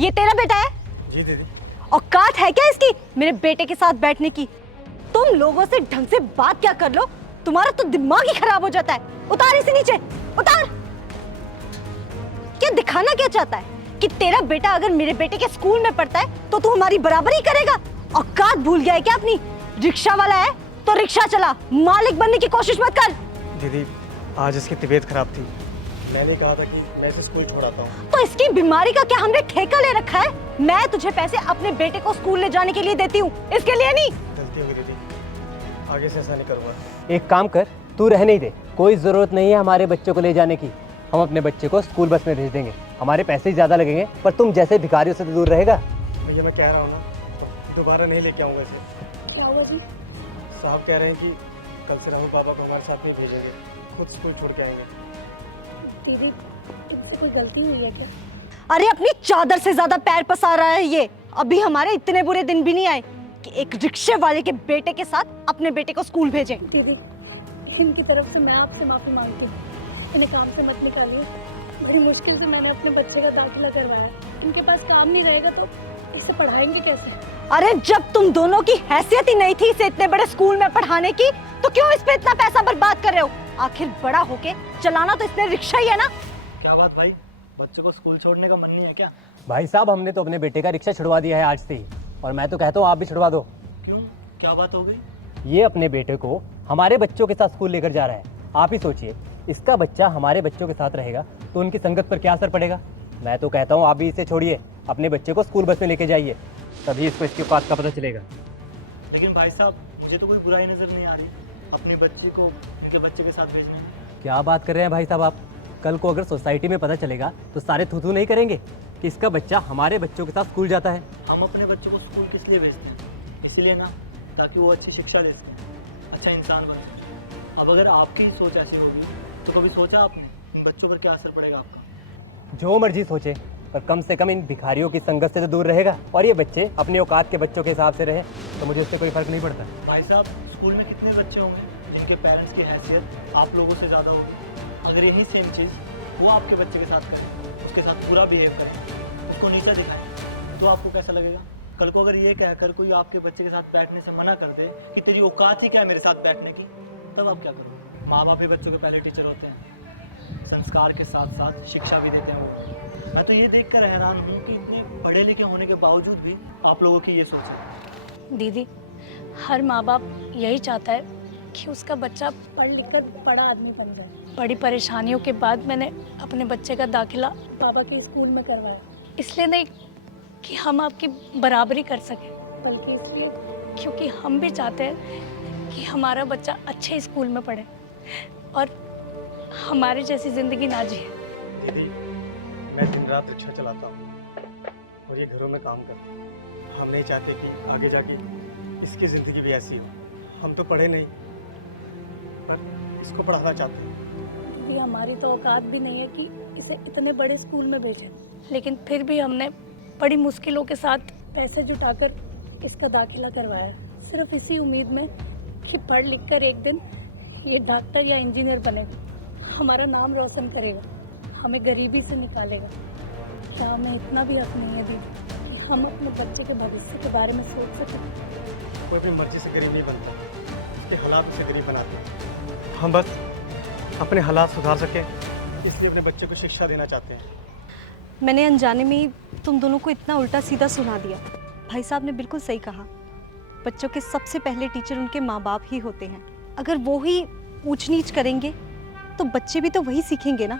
ये तेरा बेटा है? जी दीदी। औकात है क्या इसकी मेरे बेटे के साथ बैठने की? तुम लोगों से ढंग से बात क्या कर लो, तुम्हारा तो दिमाग ही खराब हो जाता है। उतार इसे नीचे, उतार। क्या दिखाना क्या चाहता है कि तेरा बेटा अगर मेरे बेटे के स्कूल में पढ़ता है तो तू हमारी बराबरी करेगा? औकात भूल गया है क्या अपनी? रिक्शा वाला है तो रिक्शा चला, मालिक बनने की कोशिश मत कर। दीदी आज इसकी तबीयत खराब थी, मैंने कहा था कि मैं इसे स्कूल छोड़ाता हूँ। तो इसकी बीमारी का क्या हमने ठेका ले रखा है? मैं तुझे पैसे अपने बेटे को स्कूल ले जाने के लिए देती हूँ, इसके लिए नहीं। गलती होगी दीदी, आगे से ऐसा नहीं करूँगा। एक काम कर, तू रहने ही दे, कोई ज़रूरत नहीं है हमारे बच्चों को ले जाने की। हम अपने बच्चे को स्कूल बस में भेज देंगे, हमारे पैसे ज़्यादा लगेंगे पर तुम जैसे भिखारियों से तो दूर रहेगा। भैया मैं कह रहा हूँ ना, दोबारा नहीं लेके आऊँगा इसे। क्या हुआ जी? साहब कह रहे हैं कि कल से राहुल पापा को हमारे साथ नहीं भेजेंगे, खुद स्कूल छोड़ के आएंगे। दीदी तुमसे कोई गलती हुई है क्या? अरे अपनी चादर से ज्यादा पैर पसार रहा है ये। अभी हमारे इतने बुरे दिन भी नहीं आए कि एक रिक्शे वाले के बेटे के साथ अपने बेटे को स्कूल भेजें। दीदी इनकी तरफ से मैं आपसे माफ़ी मांगती हूँ, इन्हें काम से मत निकालिए। बड़ी मुश्किल से मैंने अपने बच्चे का दाखिला करवाया, इनके पास काम नहीं रहेगा तो इसे पढ़ाएंगे कैसे? अरे जब तुम दोनों की हैसियत ही नहीं थी इसे इतने बड़े स्कूल में पढ़ाने की, तो क्यों इस पे इतना पैसा बर्बाद कर रहे हो? आखिर बड़ा होके चलाना तो इसने रिक्शा ही है ना। क्या बात भाई, बच्चे को स्कूल छोड़ने का मन नहीं है क्या? भाई साहब हमने तो अपने बेटे का रिक्शा छुड़वा दिया है आज से ही, और मैं तो कहता हूँ आप भी छुड़वा दो। क्यों, क्या बात हो गई? ये अपने बेटे को हमारे बच्चों के साथ स्कूल लेकर जा रहा है। आप ही सोचिए, इसका बच्चा हमारे बच्चों के साथ रहेगा तो उनकी संगत पर क्या असर पड़ेगा। मैं तो कहता हूँ आप भी इसे छोड़िए, अपने बच्चे को स्कूल बस में लेके जाइए, तभी इसको इसकी औकात का पता चलेगा। लेकिन भाई साहब मुझे तो कोई बुराई नज़र नहीं आ रही अपने बच्चे को इनके बच्चे के साथ भेजने में। क्या बात कर रहे हैं भाई साहब आप? कल को अगर सोसाइटी में पता चलेगा तो सारे थू नहीं करेंगे कि इसका बच्चा हमारे बच्चों के साथ स्कूल जाता है। हम अपने बच्चों को स्कूल किस लिए भेजते हैं? इसीलिए ना, ताकि वो अच्छी शिक्षा ले सकें, अच्छा इंसान बने। अब अगर आपकी सोच ऐसी होगी तो कभी सोचा आपने इन बच्चों पर क्या असर पड़ेगा आपका? जो मर्जी सोचे, पर कम से कम इन भिखारियों की संगत से तो दूर रहेगा, और ये बच्चे अपने औकात के बच्चों के हिसाब से रहे तो मुझे उससे कोई फर्क नहीं पड़ता। भाई साहब स्कूल में कितने बच्चे होंगे जिनके पेरेंट्स की हैसियत आप लोगों से ज़्यादा होगी। अगर यही सेम चीज़ वो आपके बच्चे के साथ करें, उसके साथ पूरा बिहेव करें, उसको नीचा दिखाएं, तो आपको कैसा लगेगा? कल को अगर ये कहकर कोई आपके बच्चे के साथ बैठने से मना कर दे कि तेरी औकात ही क्या है मेरे साथ बैठने की, तब आप क्या करोगे? माँ बाप ही बच्चों के पहले टीचर होते हैं, संस्कार के साथ साथ शिक्षा भी देते हैं वो। मैं तो ये देख कर हैरान हूँ कि इतने पढ़े लिखे होने के बावजूद भी आप लोगों की ये सोच है। दीदी हर माँ बाप यही चाहता है कि उसका बच्चा पढ़ लिख कर बड़ा आदमी बन जाए। बड़ी परेशानियों के बाद मैंने अपने बच्चे का दाखिला बाबा के स्कूल में करवाया, इसलिए नहीं कि हम आपकी बराबरी कर सकें, बल्कि इसलिए क्योंकि हम भी चाहते हैं कि हमारा बच्चा अच्छे स्कूल में पढ़े और हमारी जैसी ज़िंदगी ना जिए। दीदी मैं दिन रात रिक्शा चलाता हूँ और ये घरों में काम करता हूँ। हम नहीं चाहते कि आगे जाके इसकी ज़िंदगी भी ऐसी हो। हम तो पढ़े नहीं पर इसको पढ़ाना चाहते हैं। ये हमारी तो औकात भी नहीं है कि इसे इतने बड़े स्कूल में भेजें, लेकिन फिर भी हमने बड़ी मुश्किलों के साथ पैसे जुटाकर इसका दाखिला करवाया, सिर्फ इसी उम्मीद में कि पढ़ लिख कर एक दिन ये डॉक्टर या इंजीनियर बनेगा, हमारा नाम रोशन करेगा, हमें गरीबी से निकालेगा। क्या हमें इतना भी हक नहीं है दीदी कि हम अपने बच्चे के भविष्य के बारे में सोच सकें? कोई भी मर्जी से गरीब नहीं बनता, उसके हालात उसे गरीब बनाते हैं। हम बस अपने हालात सुधार सकें इसलिए अपने बच्चे को शिक्षा देना चाहते हैं। मैंने अनजाने में ही तुम दोनों को इतना उल्टा सीधा सुना दिया। भाई साहब ने बिल्कुल सही कहा, बच्चों के सबसे पहले टीचर उनके माँ बाप ही होते हैं। अगर वो ही ऊंच नीच करेंगे तो बच्चे भी तो वही सीखेंगे ना।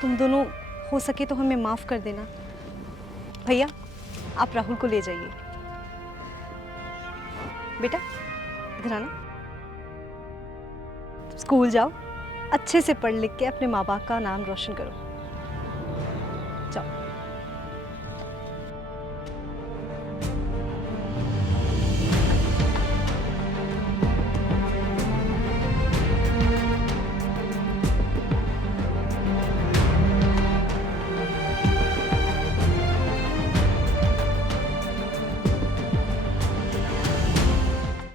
तुम दोनों हो सके तो हमें माफ़ कर देना। भैया आप राहुल को ले जाइए। बेटा इधर आना, स्कूल जाओ, अच्छे से पढ़ लिख के अपने माँ बाप का नाम रोशन करो। जाओ।